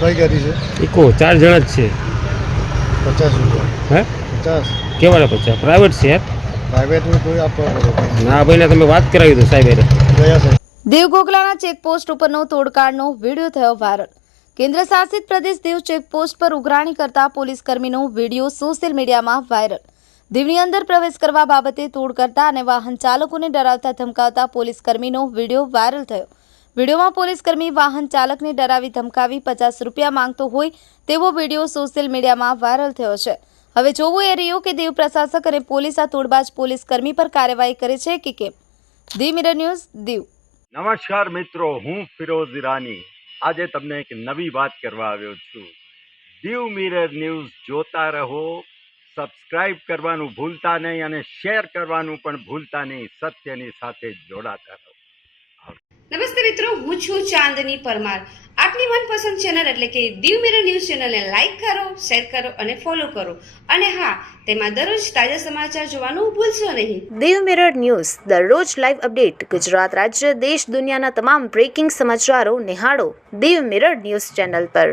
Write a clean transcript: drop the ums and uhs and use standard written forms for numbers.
કઈ ગાડી છે? ઇકો 4 જણા જ છે. 50 રૂપિયા. હે 50 કેવાના 50? પ્રાઇવેટ છે યાર. પ્રાઇવેટમાં કોઈ આપવા પડે. ના ભાઈને તમે વાત કરાવી દો સાહેબ એને. ગયા સાહેબ. દીવ ગોગલાના ચેકપોસ્ટ ઉપરનો તોડકાંડનો વિડીયો થયો વાયરલ. કેન્દ્ર શાસિત પ્રદેશ દીવ ચેકપોસ્ટ પર ઉઘરાણી કરતા પોલીસ કર્મીનો વિડીયો સોશિયલ મીડિયામાં વાયરલ. દીવની અંદર પ્રવેશ કરવા બાબતે તોડ કરતા અને વાહન ચાલકોને ડરાવતા ધમકાવતા પોલીસ કર્મીનો વિડીયો વાયરલ થયો. વિડીયોમાં પોલીસ કર્મી વાહન ચાલકને ડરાવી ધમકાવી 50 રૂપિયા માંગતો હોય તેવો વિડીયો સોશિયલ મીડિયામાં વાયરલ થયો છે. હવે જોવું એ રહ્યું કે દીવ પ્રશાસક અને પોલીસ આ તોડબાજ પોલીસ કર્મી પર કાર્યવાહી કરે છે કે કેમ. The mirror news Diu. નમસ્કાર મિત્રો, હું ફિરોઝ ઈરાની આજે તમને એક નવી વાત કરવા આવ્યો છું. દીવ મિરર ન્યૂઝ જોતા રહો, સબસ્ક્રાઇબ કરવાનું ભૂલતા નહીં અને શેર કરવાનું પણ ભૂલતા નહીં. સત્યની સાથે જોડાતા રહો. નમસ્તે મિત્રો, હું છું ચાંદની પરમાર. આપની મનપસંદ ચેનલ એટલે કે દીવ મિરર ન્યૂઝ ચેનલને લાઈક કરો, શેર કરો અને ફોલો કરો. અને હા, તેમાં દરરોજ તાજા સમાચાર જોવાનું ભૂલશો નહીં. દીવ મિરર ન્યૂઝ દરરોજ લાઈવ અપડેટ ગુજરાત રાજ્ય દેશ દુનિયાના તમામ બ્રેકિંગ સમાચારો નિહાળો દીવ મિરર ન્યૂઝ ચેનલ પર.